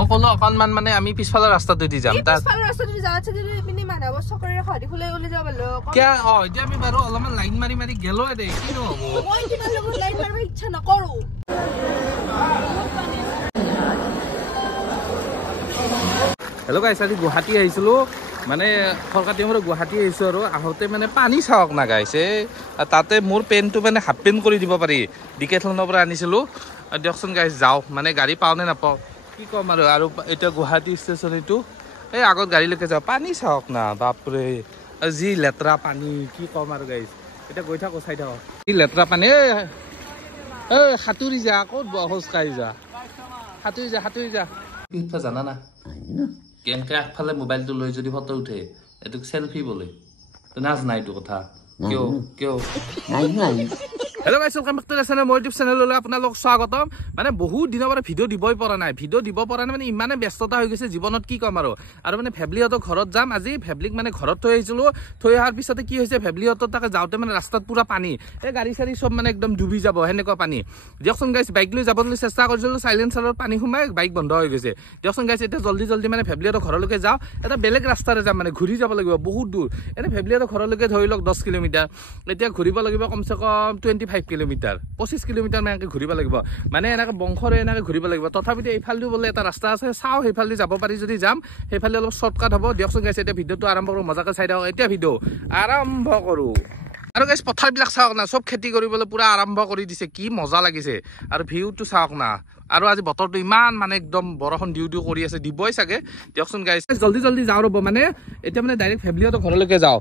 মই কলো অকনমান মানে আমি পিছফালৰ ৰাস্তাটো দি যাম তাত পিছফালৰ ৰাস্তাটো দি যাওঁছে যদি ইপিনে মাধৱ চকৰে খৰি খুলে ওলাই যাব পালো কিয়া এতিয়া আমি বাৰু অলপমান লাইন মাৰি মাৰি গেলো দে কি নহব মই কিমান লগত লাইন মাৰিব ইচ্ছা নকৰো হেল্ল' গাইছ আজি গুৱাহাটী আহিছিলো মানে ফৰকাটি মোৰ গুৱাহাটী আহিছো আৰু আহোঁতে মানে পানী চাওক না গাইছে তাতে মোৰ পেণ্টটো মানে হাফ পেণ্ট কৰি দিব পাৰি ডিকেথলনৰ পৰা আনিছিলোঁ দিয়কচোন গাইছ যাওঁ মানে গাড়ী পাওঁ নে নাপাওঁ কি ক'ম আৰু এতিয়া গুৱাহাটী ষ্টেচন এইটো এই আগত গাড়ীলৈকে যাওঁ পানী চাওক না বাপৰে যি লেতেৰা পানী কি ক'ম আৰু গাইছ এতিয়া গৈ থাকোঁ চাই থাকক কি লেতেৰা পানী এই সাঁতুৰি যা ক'ত খোজ কাঢ়ি যা সাঁতুৰি যা কি জানা না কেনেকৈ আগফালে মোবাইলটো লৈ যদি ফটো উঠে এইটোক চেলফি বোলে নাজ নাই এইটো কথা কিয় hello' guys welcome back to the channel মোৰ ইউটিউব চেনেললৈ আপোনালোক স্বাগতম মানে বহুত দিনৰ পৰা ভিডিঅ' দিবই পৰা নাই মানে ইমানে ব্যস্ততা হৈ গৈছে জীৱনত কি ক'ম আৰু মানে ফেমিলিহঁতৰ ঘৰত যাম আজি ফেমিলিক মানে ঘৰত থৈ আহিছিলোঁ থৈ অহাৰ পিছতে কি হৈছে ফেমিলিহঁতৰ তাকে যাওঁতে মানে ৰাস্তাত পুৰা পানী এই গাড়ী চাড়ী চব মানে একদম ডুবি যাব সেনেকুৱা পানী দিয়কচোন গাইছ বাইক লৈ যাবলৈ চেষ্টা কৰিছিলোঁ চাইলেঞ্চাৰত পানী সোমাই বাইক বন্ধ হৈ গৈছে দিয়কচোন গাইছ এতিয়া জল্দি মানে ফেমিলিহঁতৰ ঘৰলৈকে যাওঁ এটা বেলেগ ৰাস্তাৰে যাম মানে ঘূৰি যাব লাগিব বহুত দূৰ এনেই ফেমিলিহঁতৰ ঘৰলৈকে ধৰি লওক 10 কিলোমিটাৰ এতিয়া ঘূৰিব লাগিব কমচে কম 25 কিলোমিটাৰ 25 কিলোমিটাৰ মানে ঘূৰিব লাগিব মানে এনেকৈ বংশৰে এনেকৈ ঘূৰিব লাগিব তথাপিতো এইফালেদি বোলে এটা ৰাস্তা আছে চাওঁ সেইফালেদি যাব পাৰি যদি যাম সেইফালে অলপ শ্বৰ্টকাট হ'ব দিয়কচোন গাইছ এতিয়া ভিডিঅ'টো আৰম্ভ কৰোঁ মজাকৈ চাই থাকক এতিয়া ভিডিঅ' আৰম্ভ কৰোঁ আৰু গাইছ পথাৰবিলাক চাওক না চব খেতি কৰিবলৈ পুৰা আৰম্ভ কৰি দিছে কি মজা লাগিছে আৰু ভিউটো চাওক না আৰু আজি বতৰটো ইমান মানে একদম বৰষুণ দিউ কৰি আছে দিবই চাগে দিয়কচোন গাইছ জল্দি যাওঁ ৰ'ব মানে এতিয়া মানে ডাইৰেক্ট ফেমিলিহঁতৰ ঘৰলৈকে যাওঁ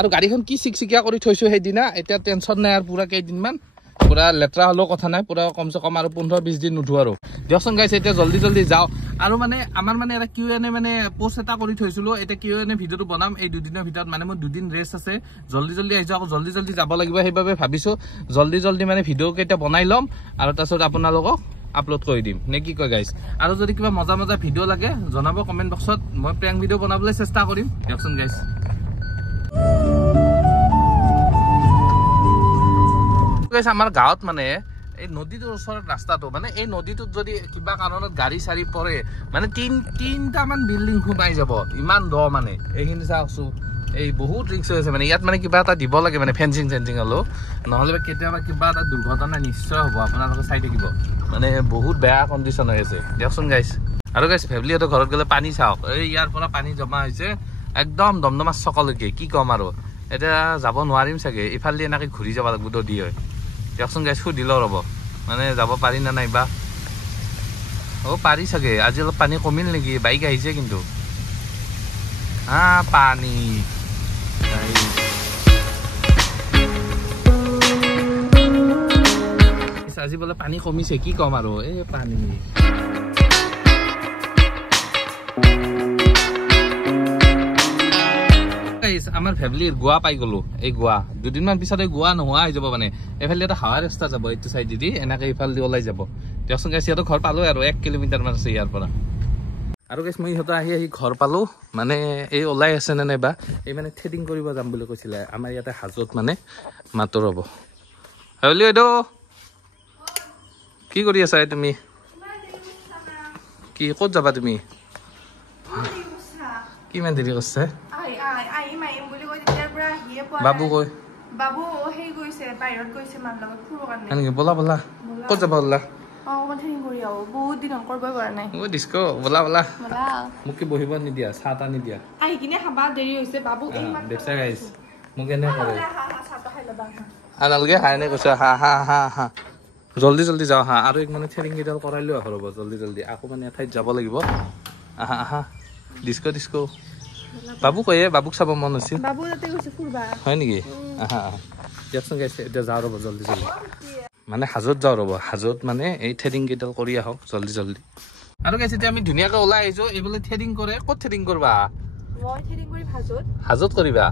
আৰু গাড়ীখন কি চিকচিকীয়া কৰি থৈছোঁ সেইদিনা এতিয়া টেনশ্যন নাই আৰু পুৰা কেইদিনমান পুৰা লেতেৰা হ'লেও কথা নাই পুৰা কমচে কম আৰু 15-20 দিন নুধো আৰু দিয়কচোন গাইছ এতিয়া জল্দি যাওঁ আৰু মানে আমাৰ মানে এটা Q&A মানে পোষ্ট এটা কৰি থৈছিলোঁ এতিয়া Q&A ভিডিঅ'টো বনাম এই দুদিনৰ ভিতৰত মানে মোৰ 2 দিন ৰেষ্ট আছে জল্দি আহিছোঁ আকৌ জল্দি যাব লাগিব সেইবাবে ভাবিছোঁ জল্দি মানে ভিডিঅ' কেইটা বনাই ল'ম আৰু তাৰপিছত আপোনালোকক আপলোড কৰি দিম নে কি কয় গাইছ আৰু যদি কিবা মজা ভিডিঅ' লাগে জনাব কমেণ্ট বক্সত মই প্ৰেংক ভিডিঅ' বনাবলৈ চেষ্টা কৰিম দিয়কচোন গাইছ আমাৰ গাঁৱত মানে এই নদীটোৰ ওচৰত ৰাস্তাটো মানে এই নদীটোত যদি কিবা কাৰণত গাড়ী চাৰি পৰে মানে তিনটামান বিল্ডিং সোমাই যাব ইমান দ মানে এইখিনি চাওকচোন এই বহুত ৰিক্স হৈ আছে মানে ইয়াত মানে কিবা এটা দিব লাগে মানে ফেঞ্চিং হ'লেও নহ'লে কেতিয়াবা কিবা এটা দুৰ্ঘটনা নিশ্চয় হ'ব আপোনালোকে চাই থাকিব মানে বহুত বেয়া কণ্ডিশ্যন হৈ আছে দিয়কচোন গাইছ আৰু গাইছ ফেমিলিহঁতৰ ঘৰত গ'লে পানী চাওক এই ইয়াৰ পৰা পানী জমা হৈছে একদম দমদমা চকলৈকে কি ক'ম আৰু এতিয়া যাব নোৱাৰিম চাগে ইফালে এনেকৈ ঘূৰি যাব লাগিব দদি হয় দিয়কচোন গাইছ সুধিল ৰ'ব মানে যাব পাৰি না নাইবা পাৰি চাগে আজি অলপ পানী কমিল নেকি বাইক আহিছে কিন্তু পানী আজি বোলে পানী কমিছে কি ক'ম আৰু এই পানী আমাৰ ফেমিলিৰ গোৱা পাই গলো এই গোৱা দুদিনমান পিছত এই গোৱা নোহোৱা হৈ যাব মানে এইফালে এটা হাৱাৰ ৰাস্তা যাব এইটো চাইডেদি এনেকৈ ইফালে ওলাই যাব দিয়কচোন গাইছ সিহঁতৰ ঘৰ পালোঁ আৰু 1 কিলোমিটাৰ মান আছে ইয়াৰ পৰা আৰু গাইছ মই ইহঁতৰ আহি ঘৰ পালোঁ মানে এই ওলাই আছে নে নাইবা এই মানে থ্ৰেডিং কৰিব যাম বুলি কৈছিলে আমাৰ ইয়াতে হাজোত মানে মাতো ৰ'ব হেলি এইটো কি কৰি আছা তুমি কি ক'ত যাবা তুমি কিমান দেৰি কৰিছে বাবু কৈ বাবু হেই গৈছে বাহিৰত গৈছে মান লগত ফুৰিব কাৰণে এনেকে বলা ক'ত যাবা বলা থ্ৰেডিং কৰি আহো বহুত দিন কৰিবই পৰা নাই ডিস্কো বলা মোক কি বহিব নিদিয়া চাহ তা নিদিয়া আহি কিনে খাবা দেৰি হৈছে বাবু দেখছা গাইছ মোক এনে কৰে চাহটো খাই ল'বা আনালগে হাই নে কৈছে হা জল্দি যাওঁ আৰু এক মানে থ্ৰেডিং কেইডাল কৰাই লোৱা ৰ'ব জল্দি আকৌ মানে এঠাইত যাব লাগিব আহা ডিস্কো বাবু কয়ে বাবুক চাব মন হৈছিল বাবু তাতে গৈছে ফুৰবা হয় নেকি দিয়কচোন গাইছে এতিয়া যাওঁ ৰ'ব জল্দি মানে হাজোত যাওঁ ৰ'ব হাজোত মানে এই থ্ৰেডিং কেইডাল কৰি আহক জল্দি আৰু গাইছে এতিয়া আমি ধুনীয়াকৈ ওলাই আহিছোঁ এইবোলে থ্ৰেডিং কৰে ক'ত থ্ৰেডিং কৰবা মই থ্ৰেডিং কৰি হাজোত কৰিবা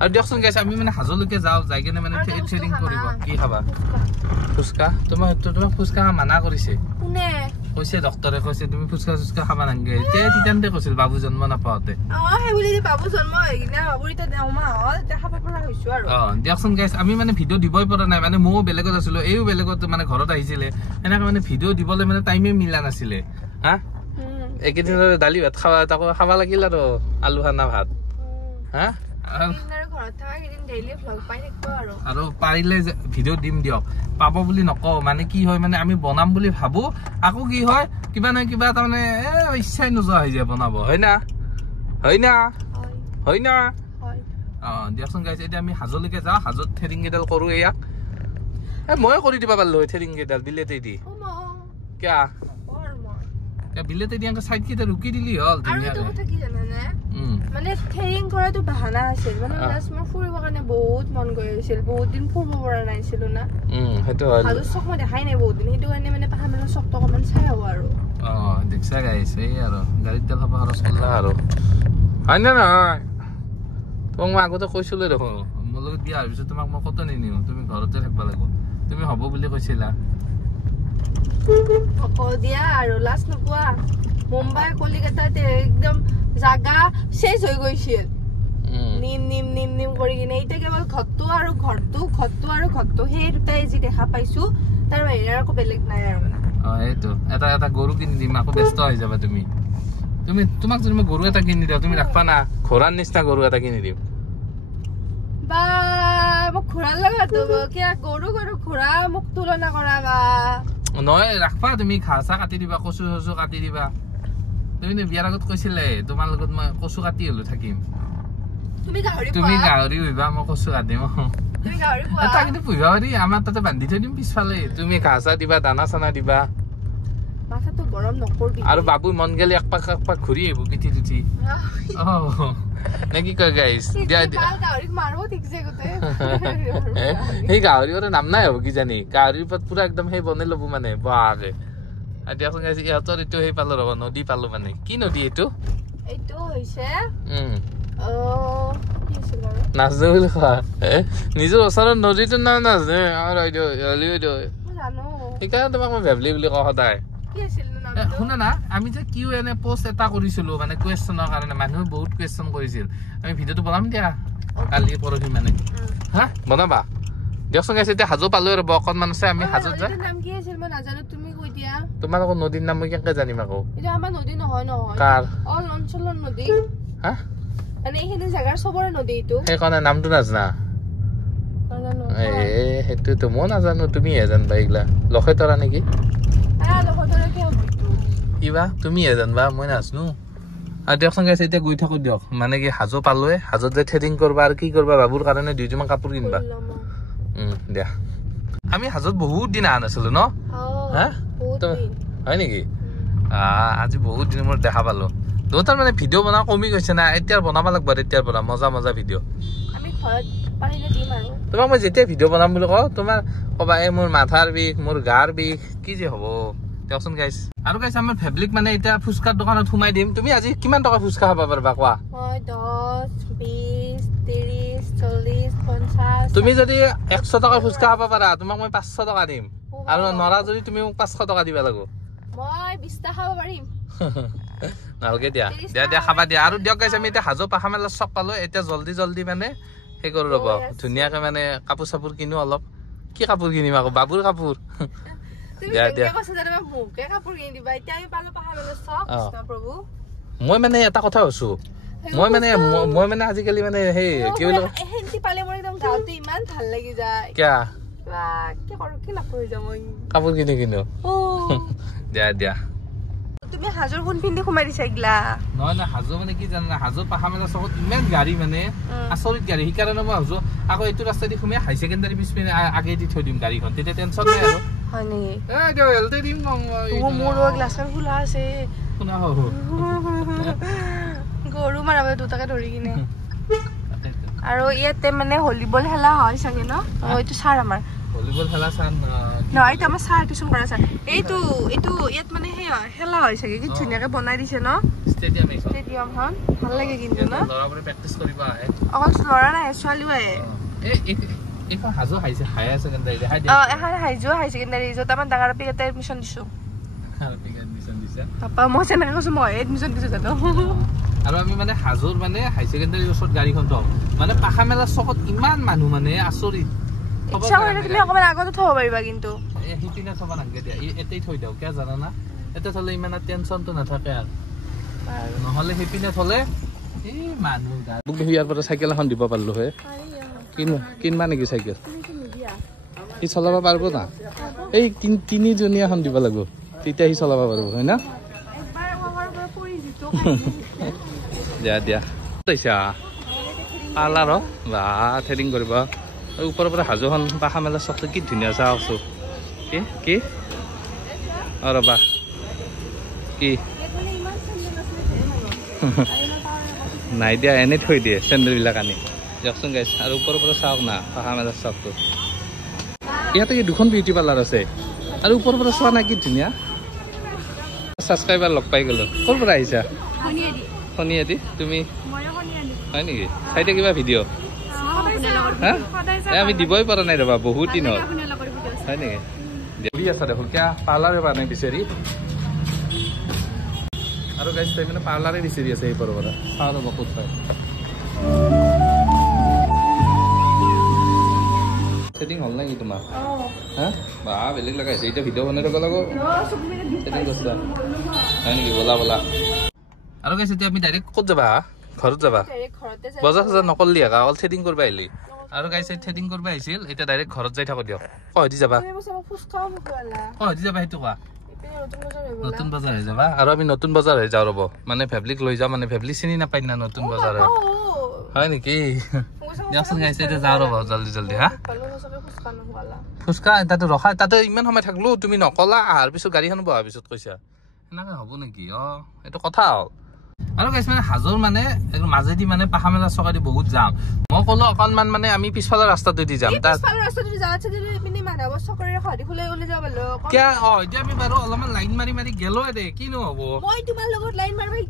আৰু দিয়কচোন গাইছে আমি মানে হাজোলৈকে যাওঁ যাই কিনে মানে থ্ৰেডিং কৰিব কি খাবা ফুচকা তোমাক ফুচকা মানা কৰিছে কোনে কৈছে ডক্টৰে কৈছে তুমি ফুচকা খাবা নালাগে এতিয়া তিতানতে কৈছিল বাবু জন্ম নাপাওঁতে সেই বুলি বাবু জন্ম হৈ কিনে বাবুৰ এতিয়া দেওমাহ হ'ল এতিয়া খাব পৰা হৈছো আৰু দিয়কচোন গাইছ আমি মানে ভিডিঅ' দিবই পৰা নাই মানে ময়ো বেলেগত আছিলো এইও বেলেগত মানে ঘৰত আহিছিলে এনেকৈ মানে ভিডিঅ' দিবলৈ মানে টাইমে মিলা নাছিলে এইকেইদিনৰ দালি ভাত খাবা তাকো খাবা লাগিল আৰু আলু খানা ভাত হা আৰু পাৰিলে ভিডিঅ' দিম দিয়ক পাব বুলি নকওঁ মানে কি হয় মানে আমি বনাম বুলি ভাবো আকৌ কি হয় কিবা নহয় কিবা তাৰমানে ইচ্ছাই নোযোৱা হৈ যায় বনাব হয় না দিয়কচোন গাইছ এতিয়া আমি হাজলৈকে যাওঁ হাজত থ্ৰেডিং কেইডাল কৰোঁ ইয়াক ময়ে কৰি দিবা পাৰিলো থ্ৰেডিং কেইডাল বিলেতে দি কিয়া বিলেতে দি চাইড কেইটা ৰুকি দিলি হ'ল মানে থ্ৰেডিং কৰাটো বাহানা আছিল মানে মোৰ ফুৰিবৰ কাৰণে বহুত মন গৈ আছিল বহুত দিন ফুৰিব পৰা নাইছিলো না সেইটো হয় হাজোৰ চখ মই দেখাই নাই বহুত দিন সেইটো কাৰণে মানে পাহাৰৰ চখটো অকণমান চাই আহো আৰু দেখছা গাইছ এই আৰু গাড়ীত তেল খাব খৰচ কৰিলা আৰু হয় নে নহয় তোমাক মই আগতে কৈছিলো দেখোন মোৰ লগত বিয়া হোৱাৰ পিছত তোমাক মই কত নিনিও তুমি ঘৰতে থাকিব লাগিব তুমি হ'ব বুলি কৈছিলা দিয়া আৰু লাষ্ট নোপোৱা মুম্বাই কলিকতাত একদম জাগা শেষ হৈ গৈছিল নিম কৰি কিনে এতিয়া কেৱল ঘৰটো আৰু ঘৰটো সেই দুটাই যি দেখা পাইছো তাৰ বাহিৰে আকৌ বেলেগ নাই আৰু এইটো এটা গৰু কিনি দিম আকৌ ব্যস্ত হৈ যাবা তুমি তোমাক যদি মই গৰু এটা কিনি দিওঁ তুমি ৰাখবা না ঘোঁৰাৰ নিচিনা গৰু এটা কিনি দিম বা মোক ঘোঁৰাৰ লগত গৰু ঘোঁৰা মোক তুলনা কৰা বা নহয় ৰাখবা তুমি ঘাঁহ চাহ কাটি দিবা কচু চচু কাটি দিবা তুমি বিয়াৰ আগত কৈছিলে তোমাৰ লগত মই কচু কাটি হলো থাকিম তুমি গাহৰি পুহিবা মই কচু কাটিম এটা কিন্তু পুহিবা পাৰি আমাৰ তাতে বান্ধি থৈ দিম পিছফালে তুমি ঘাঁহ চাহ দিবা দানা চানা দিবা আৰু বাবু মন গেলে এক পাক ঘূৰি আহিব পিঠিত উঠি নে কি কয় গাইছ সেই গাহৰি নাম নাই হব কিজানি গাহৰিৰ ওপৰত পুৰা একদম সেই বনাই লব মানে বহাকে দিয়াচোন গাইছ ইহঁতৰ এইটো সেই পালো ৰব নদী পালো মানে কি নদী এইটো নাজানো বুলি কোৱা নিজৰ ওচৰত নদীটোৰ নাম নাজানে সেইকাৰণে তোমাক মই ভেবলি বুলি কওঁ সদায় শুনা না আমি যে কিউ এনে পোষ্ট এটা কৰিছিলো মানে কুৱেশ্যনৰ কাৰণে মানুহে বহুত কুৱেশ্যন কৰিছিল আমি ভিডিঅ'টো বনাম দিয়া কালি পৰহি মানে হা বনাবা দিয়কচোন গাইছ এতিয়া হাজো পালো আৰু অকণমান আছে আমি হাজত যাই তোমালোকৰ নদীৰ নাম মই কেনেকে জানিম আকৌ কাৰ হা সেইকাৰণে নামটো নাজানা সেইটোতো মই নাজানো তুমিহে জানবা এইগিলা লখে তৰা নেকি কিবা তুমিহে জানবা মই নাজানো আৰু দিয়কচোন গাইছে এতিয়া গৈ থাকো দিয়ক মানে কি হাজো পালোৱে হাজত যে থ্ৰেডিং কৰবা আৰু কি কৰবা বাবুৰ কাৰণে দুইটামান কাপোৰ কিনবা দিয়া আমি হাজত বহুত দিন অহা নাছিলো ন হা হয় নেকি আজি বহুত দিন মোৰ দেখা পালো দুটাৰ মানে ভিডিঅ' বনাব কমি গৈছে না এতিয়া বনাব লাগব এতিয়াৰ পৰা মজা ভিডিঅ' তোমাক মই যেতিয়া ভিডিঅ' বনাম বুলি কওঁ তোমাৰ কবা এই মোৰ মাথাৰ বিষ মোৰ গাৰ বিষ কি যে হব দিয়কচোন গাইছ আৰু গাইছ আমাৰ ফেব্ৰিক মানে এতিয়া ফুচকাৰ দোকানত সোমাই দিম তুমি আজি কিমান টকা ফুচকা খাব পাৰিবা কোৱা তুমি যদি 100 টকাৰ ফুচকা খাব পাৰা তোমাক মই 500 টকা দিম আৰু নৰা যদি তুমি মোক 500 টকা দিবা লাগিব মই 20 টা খাব পাৰিম নালগে দিয়া খাবা দিয়া আৰু দিয়ক গাইছ আমি এতিয়া হাজো পাখা মেলা চক পালো এতিয়া জল্দি মানে সেই কৰো ৰব ধুনীয়াকে মানে কাপোৰ চাপোৰ কিনো অলপ কি কাপোৰ কিনিম আকৌ বাবুৰ কাপোৰ মই মানে এটা কথা কৈছো মই মানে আজিকালি মানে সেই কি বুলি কাপোৰ কিনি কিনো দিয়া তুমি হাজোৰ কোন পিন্ধি সোমাই দিছা এইগিলা নহয় না হাজো মানে কি জানা হাজো পাখা মেলা চকত ইমান গাড়ী মানে আচৰিত গাড়ী সেইকাৰণে মই ভাবছো আকৌ এইটো ৰাস্তা দি সোমাই হাই ছেকেণ্ডাৰী পিছপিনে আগে দি থৈ দিম গাড়ীখন তেতিয়া টেনচন নাই আৰু হয় নেকি হেলতে দিম মোৰ গ্লাছখন খোলা আছে শুনা হব গৰু মাৰাব দুটাকে ধৰি কিনে আৰু ইয়াতে মানে ভলীবল খেলা হয় চাগে ন এইটো ছাৰ আমাৰ ভলীবল খেলা চান নহয় এইটো আমাৰ ছাৰ টিউচন কৰা ছাৰ এইটো ইয়াত মানে সেই খেলা হয় চাগে কি ধুনীয়াকে বনাই দিছে ন ষ্টেডিয়ামখন ভাল লাগে কিন্তু ন ল'ৰাবোৰে প্ৰেক্টিচ কৰিব আহে অকল ল'ৰা নাই ছোৱালীও আহে এখন হাজো হায়াৰ ছেকেণ্ডাৰী এখন হাই ছেকেণ্ডাৰী য'ত আমাৰ ডাঙৰ পিকাতে এডমিশ্যন দিছো পাপা মই যেনেকৈ কৈছো মই এডমিশ্যন দিছো জানো আৰু আমি মানে হাজোৰ মানে হাই ছেকেণ্ডাৰীৰ ওচৰত গাড়ীখন থওঁ মানে পাখা মেলা চকত ইমান মানুহ মানে আচৰিত ইচ্ছা কৰিলে তুমি অকণমান আগতে থ'ব পাৰিবা কিন্তু সিপিনে থ'ব নালাগে দিয়া এতেই থৈ দিওঁ কিয় জানা না এতে থ'লে ইমান টেনচনটো নাথাকে আৰু নহ'লে সেইপিনে থ'লে এই মানুহ মোক ইয়াৰ পৰা চাইকেল এখন দিব পাৰিলোঁ হে কিনবা নেকি চাইকেল সি চলাব পাৰিব না এই তিনিজনীয়া এখন দিব লাগিব তেতিয়া সি চলাব পাৰিব হয় না দিয়া দিয়া পইচা পাৰ্লাৰ বা থ্ৰেডিং কৰিব ওপৰৰ পৰা হাজোখন পাখা মেলা চকলে কি ধুনীয়া চাহ আছোঁ কি ৰ'বা কি নাই দিয়া এনেই থৈ দিয়ে চেণ্ডেলবিলাক আনি দিয়কচোন গাইছ আৰু ওপৰৰ পৰা চাওক না পাখা মেলাৰ চকটো ইয়াতে কি দুখন বিউটি পাৰ্লাৰ আছে আৰু ওপৰৰ পৰা চোৱা নাই কি ধুনীয়া ছাবস্ক্ৰাইবাৰ লগ পাই গ'লো ক'ৰ পৰা আহিছা শনিয়াদি তুমি হয় নেকি চাই থাকিবা ভিডিঅ' হা আমি দিবই পৰা নাই ৰ'বা বহুত দিন হ'ল হয় নেকি ঘূৰি আছা দেখোন কিয় পাৰ্লাৰে পোৱা নাই বিচাৰি আৰু গাইছ তাই মানে পাৰ্লাৰে বিচাৰি আছে এই পৰা চাওঁ ৰ'বা ক'ত পায় চেটিং হ'ল নেকি তোমাৰ হা বা বেলেগ লগাইছে এতিয়া ভিডিঅ' বনাই ৰ'ব লাগিব চেটিং কৰিছা হয় নেকি ব'লা ব'লা আৰু গাইছ এতিয়া আমি ডাইৰেক্ট ক'ত যাবা ঘৰত যাবা বজাৰ চজাৰ নকৰলি আকা অকল থ্ৰেডিং কৰিব আহিলি আৰু গাইছে থ্ৰেডিং কৰিব আহিছিল এতিয়া ডাইৰেক্ট ঘৰত যাই থাকো দিয়ক কহদি যাবা সেইটো কোৱা নতুন বজাৰ হৈ যাবা আৰু আমি নতুন বজাৰ হৈ যাওঁ ৰ'ব মানে ফেব্ৰিক লৈ যাওঁ মানে ফেব্ৰিক চিনি নাপাই না নতুন বজাৰ হয় নেকি দিয়কচোন গাইছে এতিয়া যাওঁ ৰ'ব জল্দি জল্দি হা ফুচকা তাতে ৰখা তাতে ইমান সময় থাকলো তুমি নকলা আহাৰ পিছত গাড়ীখন বহাৰ পিছত কৈছা সেনেকে হ'ব নেকি এইটো কথা হ'ল আৰু গাইছ মানে হাজোৰ মানে মাজেদি মানে পাখা মেলা চকাদি বহুত যাম মই ক'লো অকণমান মানে আমি পিছফালৰ ৰাস্তাটো দি যাম এতিয়া আমি বাৰু অলপমান লাইন মাৰি মাৰি গেলো দে কিনো হ'ব লাইন মাৰিব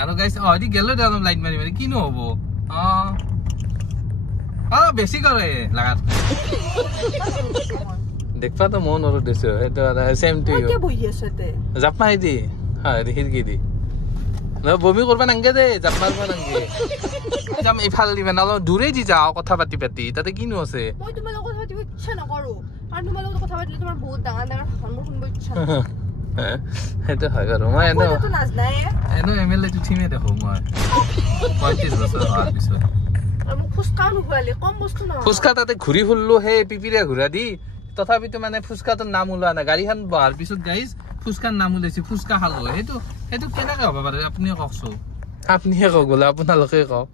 আৰু গাইছ গেলো দে অলপ লাইন মাৰি মাৰি কিনো হ'ব বেছি কৰে লাগাত দেখবা তো মন আৰু দিছো সেইটো সেম টু ইউ জাপ মাৰি দি হয় খিৰিকি দি বমি কৰবা নাংগে দে জাপ মাৰিব নাংগে যাম ইফাল দি মানে অলপ দূৰে দি যাওঁ কথা পাতি পাতি তাতে কিনো আছে সেইটো হয় বাৰু মই এনে এম এল এটো ঠিমে দেখো মই 35 বছৰ হোৱাৰ পিছত ফুচকা তাতে ঘূৰি ফুৰিলো সেই পিপিৰে ঘূৰা দি তথাপিতো মানে ফুচকাটোৰ নাম ওলোৱা নাই গাড়ীখন বহাৰ পিছত গাইজ ফুচকাৰ নাম ওলাইছে ফুচকা খালো সেইটো কেনেকে হ'ব পাৰে আপুনিয়ে কওকচোন আপুনিহে কওক বোলে আপোনালোকে কওক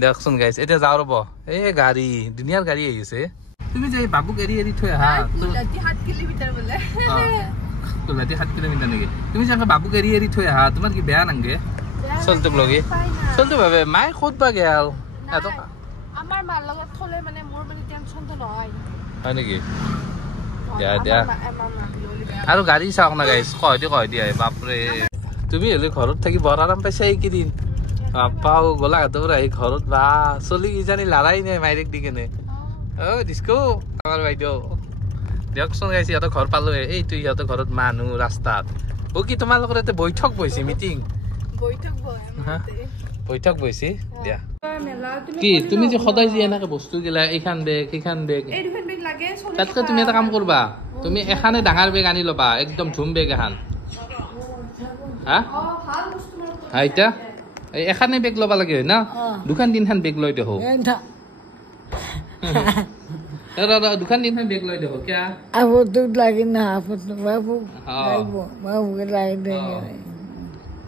দিয়কচোন গাইজ এতিয়া যাওঁ ৰ'ব এই গাড়ী দুনিয়াৰ গাড়ী আহিছে তুমি যে বাবুক এৰি এৰি থৈ আহা গুৱাহাটী 7 কিলোমিটাৰ নেকি তুমি যে বাবুক এৰি এৰি থৈ আহা তোমাৰ কি বেয়া নাংগে চলটো ব্লগে চলটো ভাবে মায়ে ক'ত বা গেল আমাৰ মাৰ লগত থলে মানে মোৰ মানে টেনচনটো নহয় হয় নেকি দিয়া দিয়া আৰু গাড়ী চাওক না গাইছ কয় দিয়া বাপৰে তুমি হলে ঘৰত থাকি বৰ আৰাম পাইছা এইকেইদিন বাপাও গোলাঘাটৰ পৰা আহি ঘৰত বা চলি কিজানি লাৰাই নাই মাইৰেক দি কেনে দিস্কো আমাৰ বাইদেউ দিয়কচোন গাইছে সিহঁতৰ ঘৰ পালো এইটো সিহঁতৰ ঘৰত মানুহ ৰাস্তাত কি তোমালোকৰ ইয়াতে বৈঠক বহিছে মিটিং বৈঠক বহিছে দিয়া কি তুমি যে সদায় যে এনেকে বস্তু গিলা এইখান বেগ সেইখান বেগ তাতকে তুমি এটা কাম কৰবা তুমি এখানে ডাঙৰ বেগ আনি ল'বা একদম ঝুম বেগ এখন হা এতিয়া এখানে বেগ ল'বা লাগে হয় না দুখান তিনখান বেগ লৈ দেখো দুখান তিনখান বেগ লৈ দেখো কিয়া আপতোক লাগে না আপত বাবু লাগে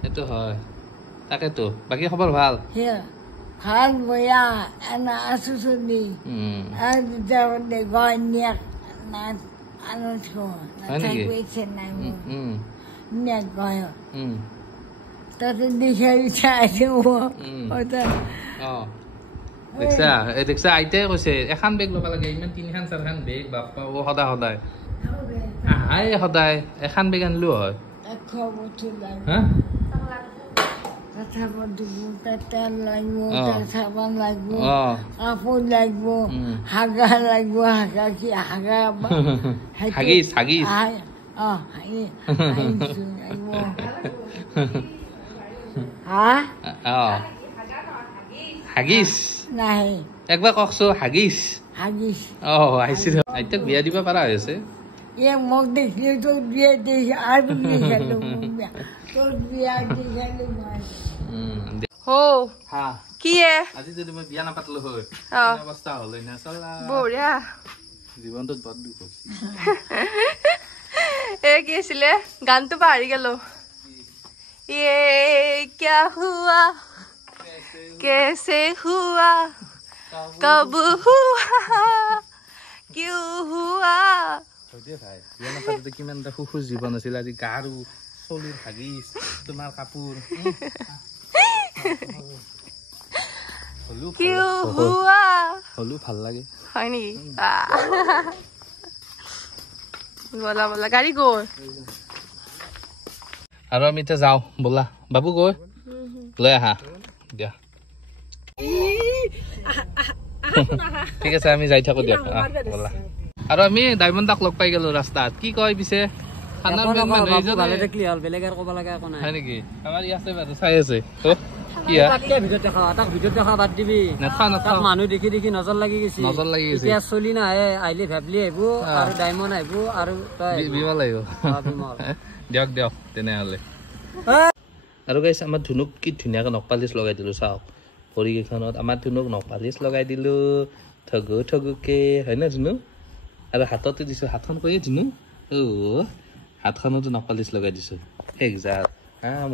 সেইটো হয় তাকেতো বাকী খবৰ ভাল ভাল বয়া এনা আছো চলি আৰু যাওঁতে গণিয়াক আনো নাই গয় তাতে দেখাই চাই দেখছা আইতাই কৈছে এখন বেগ ল'ব লাগে ইমান তিনিখান চাৰিখান বেগ বাপ্পা সদায় সদায় আহাই সদায় এখন বেগ আনিলো হয় তেল লাগিব চাবান লাগিব কাপোৰ লাগিব হাগা লাগিব হাগা কি হাগা হাগিছ হাগিছ হাগিছ নাই একবাৰ কওকচোন হাগিছ হাগিছ আহিছিল আইতাক বিয়া দিব পাৰা হৈ আছে ये मग देखिए तो ये देख आज भी खेलो तो बिया के खेलो हो হা কি এ আজি যদি মই বিয়া নাপাতলো হয় অ অৱস্থা হ'ল না চলা বঢ়িয়া জীৱনটোত বহুত দুখ হৈছে এ কি আছিলে গানটো পাহৰি গেলো ये क्या हुआ कैसे हुआ कब हुआ क्यों हुआ হয় ভাই বিয়া নাপাতোতে কিমান এটা সুখৰ জীৱন আছিল আজি গাৰু চলিৰ ভাগিছ তোমাৰ কাপোৰ क्यों हुआ হলু ভাল লাগে হয় নেকি বলা বলা গাড়ী গৈ আৰু আমি এতিয়া যাওঁ ব'লা বাবু গৈ লৈ আহা দিয়া ঠিক আছে আমি যাই থাকো দিয়ক ব'লা আৰু আমি ডায়মণ্ডক লগ পাই গলো ৰাস্তাত কি কয় পিছে খানাৰ মেন মানুহ এইজন ভালে দেখলি হল বেলেগ আৰ কবা লাগা কোন নাই হয় নেকি আমাৰ ইয়াতে বাৰু চাই আছে তো কি তাকে ভিডিও দেখা তাক ভিডিও দেখা বাদ দিবি নাথা নাথা তাক মানুহ দেখি দেখি নজর লাগি গেছি নজৰ লাগি গৈছে এতিয়া চলি না আইলি ভাবলি আইবো আৰু ডায়মণ্ড আইবো আৰু তই বিমল আহিব বিমল দিয়ক দিয়ক তেনেহ'লে আৰু গাইছ আমাৰ ধুনুক কি ধুনীয়াকৈ নখপালিচ লগাই দিলোঁ চাওক ভৰিকেইখনত আমাৰ ধুনুক নখপালিচ লগাই দিলোঁ ঠগু ঠগুকে হয় না ধুনু আৰু হাততো দিছোঁ হাতখন কৈয়ে ধুনু হাতখনতো নখপালিচ লগাই দিছোঁ একজাত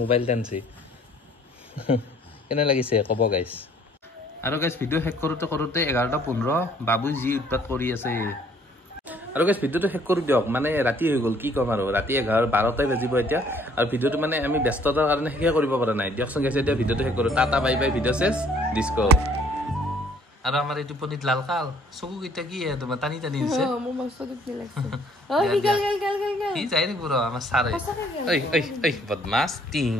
মোবাইল টানছি কেনে লাগিছে ক'ব গাইছ আৰু গাইছ ভিডিঅ' শেষ কৰোঁতে 11:15 বাবুই যি উৎপাত কৰি আছে আৰু গাইছ ভিডিঅ'টো শেষ কৰি দিয়ক মানে ৰাতি হৈ গ'ল কি ক'ম আৰু ৰাতি 12টাই বাজিব এতিয়া আৰু ভিডিঅ'টো মানে আমি ব্যস্ততাৰ কাৰণে শেষে কৰিব পৰা নাই দিয়কচোন গাইছ এতিয়া ভিডিঅ'টো শেষ কৰোঁ টাটা বাই বাই ভিডিঅ' চেছ ডিস্কো আৰু আমাৰ এইটো পনিত লাল কাল চকু কেইটা কি তোমাৰ টানি টানি দিছে মোৰ মস্ত দুখ লাগিছে ঐ গেল গেল গেল গেল কি যাই ৰে বুঢ়া আমাৰ ছাৰে ঐ ঐ ঐ বদমাছ টিং